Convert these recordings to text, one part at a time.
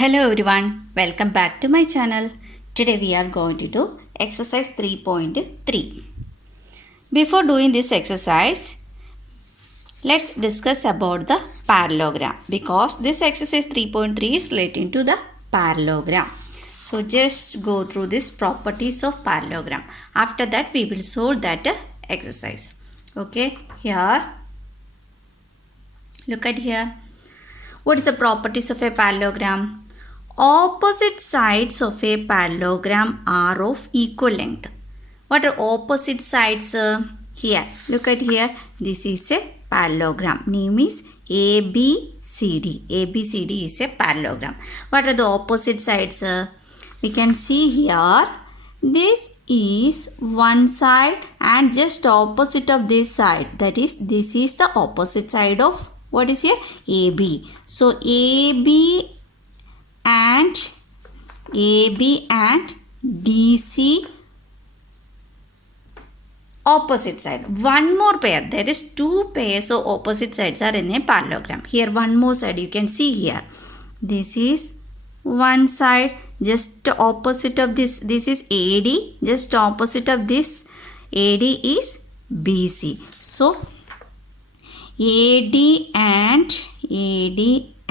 Hello everyone, welcome back to my channel. Today we are going to do exercise 3.3. Before doing this exercise, let's discuss about the parallelogram because this exercise 3.3 is relating to the parallelogram. So just go through these properties of parallelogram. After that we will solve that exercise. Okay, here, look at here. What is the properties of a parallelogram? Opposite sides of a parallelogram are of equal length. What are opposite sides? Here, look at here. This is a parallelogram. Name is ABCD. ABCD is a parallelogram. What are the opposite sides? We can see here. This is one side and just opposite of this side. That is, this is the opposite side of what is here? AB. So, AB and DC opposite side. One more pair. There is two pairs of opposite sides are in a parallelogram. Here one more side you can see here. This is one side just opposite of this. This is AD. Just opposite of this AD is BC. So AD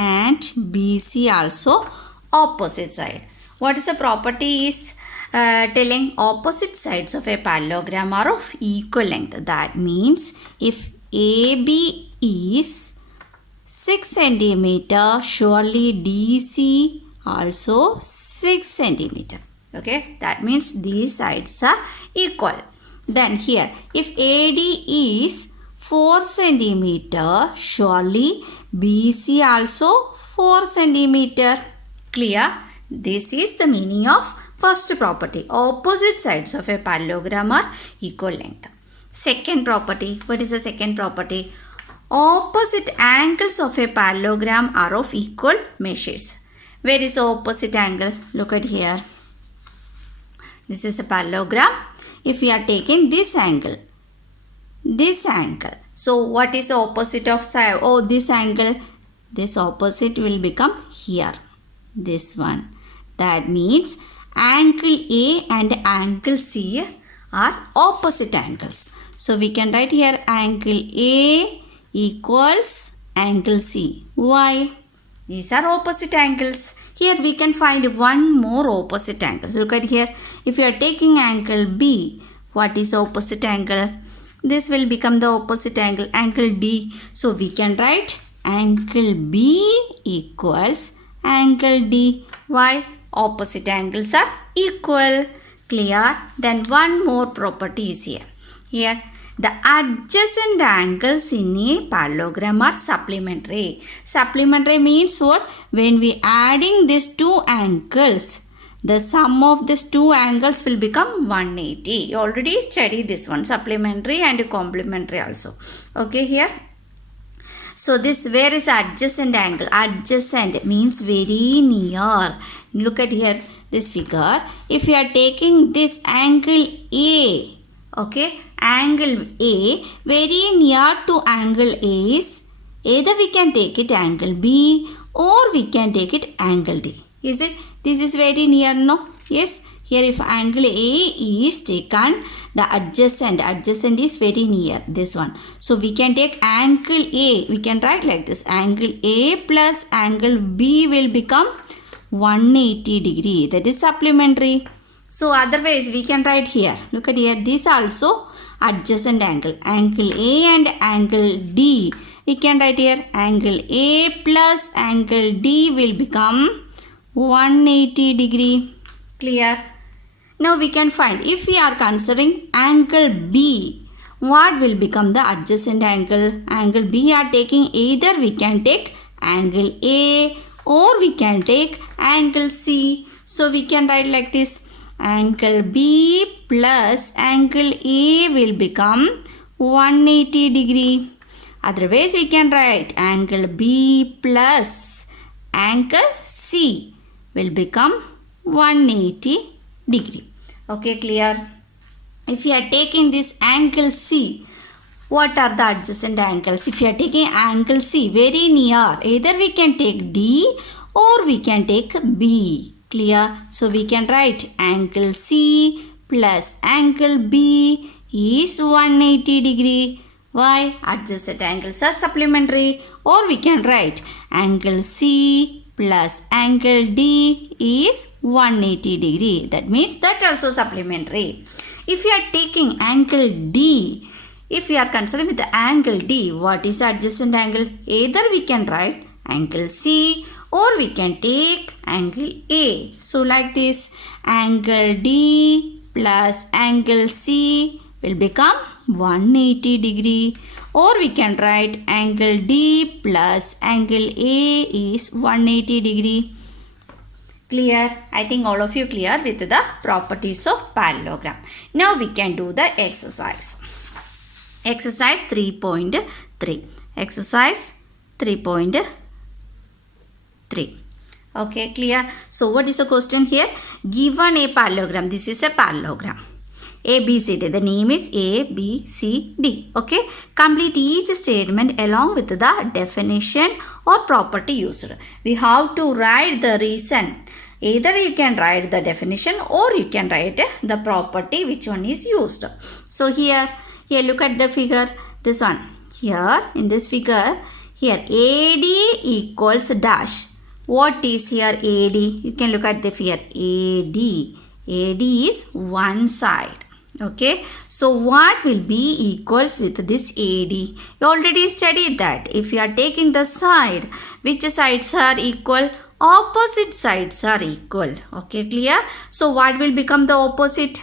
and BC also opposite side. What is the property is telling opposite sides of a parallelogram are of equal length. That means if AB is 6 cm, surely DC also 6 cm. Okay, that means these sides are equal. Then here, if AD is 4 cm, surely BC also 4 cm. Clear? This is the meaning of first property. Opposite sides of a parallelogram are equal length. Second property. What is the second property? Opposite angles of a parallelogram are of equal measures. Where is the opposite angles? Look at here. This is a parallelogram. If we are taking this angle. So what is the opposite of side? Oh, this angle. This opposite will become here. This one. That means angle A and angle C are opposite angles. So we can write here angle A equals angle C. Why? These are opposite angles. Here we can find one more opposite angle. Look at here. If you are taking angle B, what is opposite angle? This will become the opposite angle, angle D. So we can write angle B equals angle D. Why? Opposite angles are equal. Clear? Then one more property is here. Here, the adjacent angles in a parallelogram are supplementary. Supplementary means what? When we adding these two angles, the sum of these two angles will become 180. You already studied this one, supplementary and complementary also. Okay, here. So this, where is adjacent angle? Adjacent means very near. Look at here, this figure. If you are taking this angle A, okay, angle A, very near to angle A is, either we can take it angle B or we can take it angle D. Is it? This is very near, no? Yes. Here if angle A is taken, the adjacent is very near, this one. So we can take angle A, we can write like this, angle A plus angle B will become 180 degree. That is supplementary. So otherwise we can write here, look at here, this also adjacent angle, angle A and angle D. We can write here angle A plus angle D will become 180 degree. Clear? Now we can find, if we are considering angle B, what will become the adjacent angle? Angle B are taking, either we can take angle A or we can take angle C. So we can write like this, angle B plus angle A will become 180 degree. Otherwise we can write angle B plus angle C will become 180 degree. Okay, clear? If you are taking this angle C, what are the adjacent angles? If you are taking angle C very near, either we can take D or we can take B. Clear? So we can write angle C plus angle B is 180 degree. Why? Adjacent angles are supplementary. Or we can write angle C plus angle D is 180 degree. That means that also supplementary. If you are taking angle D, if we are concerned with the angle D, what is the adjacent angle? Either we can write angle C or we can take angle A. So like this, angle D plus angle C will become 180 degree, or we can write angle D plus angle A is 180 degree. Clear? I think all of you clear with the properties of parallelogram. Now we can do the exercise. Exercise 3.3. Exercise 3.3. Okay, clear? So what is the question here? Given a parallelogram. This is a parallelogram. A, B, C, D. The name is A, B, C, D. Okay. Complete each statement along with the definition or property used. We have to write the reason. Either you can write the definition or you can write the property which one is used. So here look at the figure. This one. Here in this figure, here AD equals dash. What is here AD? You can look at the figure AD. AD is one side. Okay. So what will be equals with this AD? You already studied that. If you are taking the side, which sides are equal? Opposite sides are equal. Okay, clear? So what will become the opposite?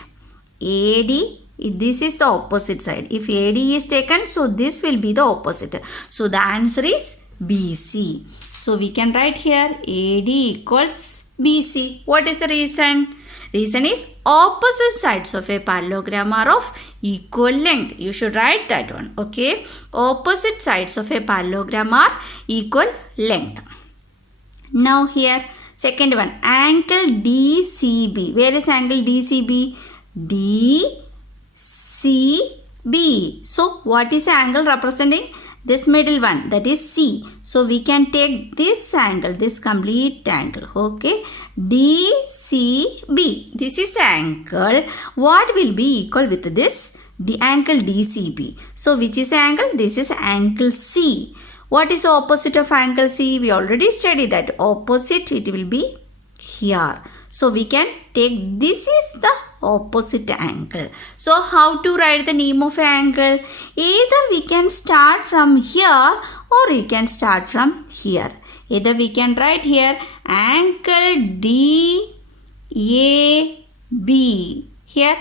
AD. This is the opposite side. If AD is taken, so this will be the opposite. So the answer is BC. So we can write here AD equals BC. What is the reason? Reason is opposite sides of a parallelogram are of equal length. You should write that one. Okay. Opposite sides of a parallelogram are equal length. Now here second one, angle DCB. Where is angle DCB? DCB. So what is the angle representing? This middle one, that is C. So we can take this angle, this complete angle. Okay. DCB. This is angle. What will be equal with this? The angle DCB. So which is angle? This is angle C. What is the opposite of angle C? We already studied that. Opposite, it will be here. So we can take this is the opposite angle. So how to write the name of angle? Either we can start from here or we can start from here. Either we can write here angle DAB. Here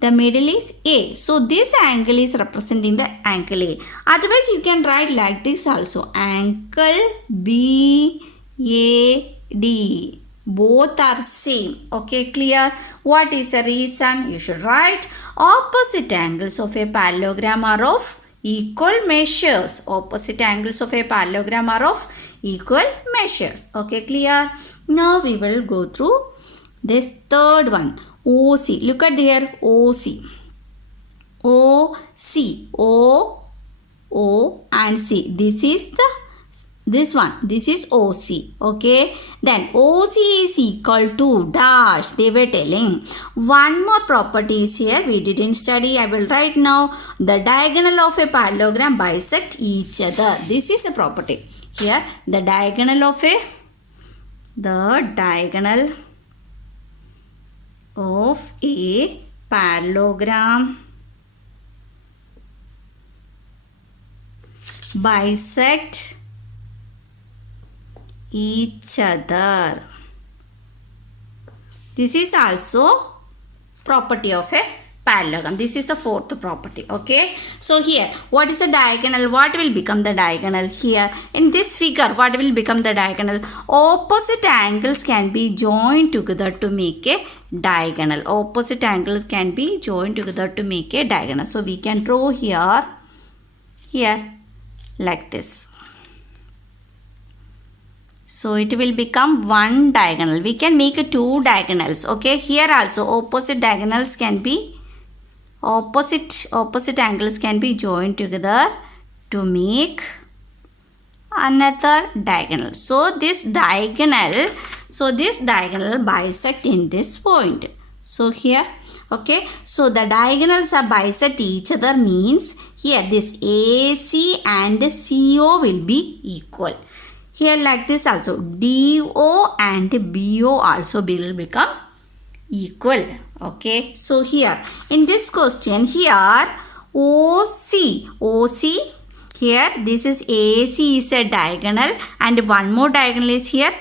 the middle is A. So this angle is representing the angle A. Otherwise you can write like this also. Angle BAD. Both are same. Okay, clear? What is the reason? You should write opposite angles of a parallelogram are of equal measures. Opposite angles of a parallelogram are of equal measures. Okay, clear? Now we will go through this third one. OC. Look at here. OC. OC. O and C. This is this one. This is OC. Okay. Then OC is equal to dash. They were telling. One more property is here. We didn't study. I will write now. The diagonal of a parallelogram bisect each other. This is a property. Here the diagonal of a parallelogram bisect each other. This is also property of a parallelogram. This is the fourth property. Okay. So here, what is the diagonal? What will become the diagonal? Here in this figure, what will become the diagonal? Opposite angles can be joined together to make a diagonal. Opposite angles can be joined together to make a diagonal. So we can draw here like this. So it will become one diagonal. We can make two diagonals. Okay. Here also opposite diagonals can be opposite angles can be joined together to make another diagonal. So this diagonal bisect in this point. So here, okay, so the diagonals are bisect each other, means here this AC and CO will be equal. Here like this also, DO and BO also will become equal. Okay, so here in this question, here OC, here this is AC is a diagonal and one more diagonal is here,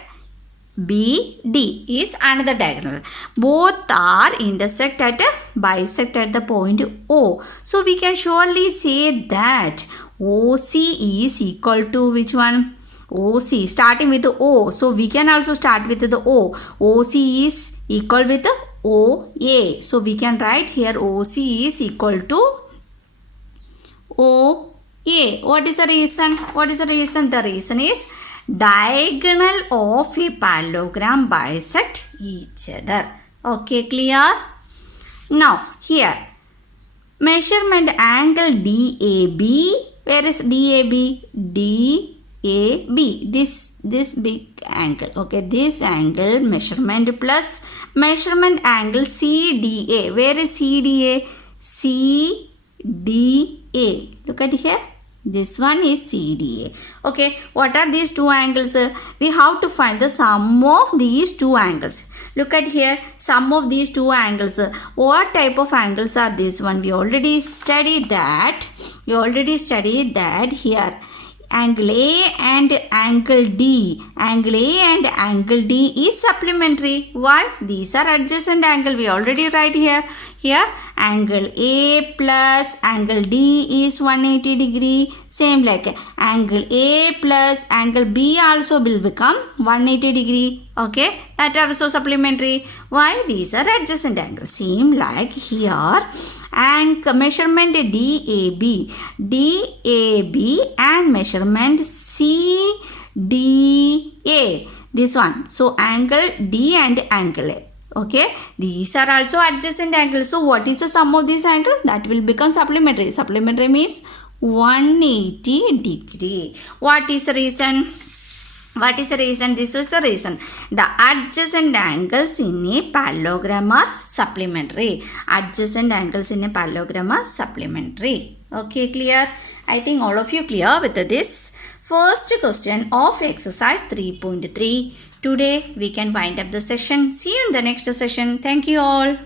BD is another diagonal. Both are bisect at the point O. So we can surely say that OC is equal to which one? OC, starting with the O. So we can also start with the O. OC is equal with the OA. So we can write here OC is equal to OA. What is the reason? The reason is diagonal of a parallelogram bisect each other. Okay, clear? Now here measurement angle DAB. Where is DAB? DAB. This big angle. Okay, this angle measurement plus measurement angle CDA. Where is CDA? CDA. Look at here. This one is CDA. Okay, what are these two angles? We have to find the sum of these two angles. Look at here, sum of these two angles. What type of angles are this one? We already studied that. Here. Angle A and angle D. Angle A and angle D is supplementary. Why? These are adjacent angle. We already write here. Here angle A plus angle D is 180 degree. Same like angle A plus angle B also will become 180 degree. Okay, that are also supplementary. Why? These are adjacent angles. Same like here. And measurement DAB and measurement CDA. This one. So angle D and angle A. Okay, these are also adjacent angles. So what is the sum of this angle? That will become supplementary. Supplementary means 180 degree. What is the reason? This is the reason. The adjacent angles in a parallelogram are supplementary. Okay, clear? I think all of you clear with this first question of exercise 3.3. Today we can wind up the session. See you in the next session. Thank you all.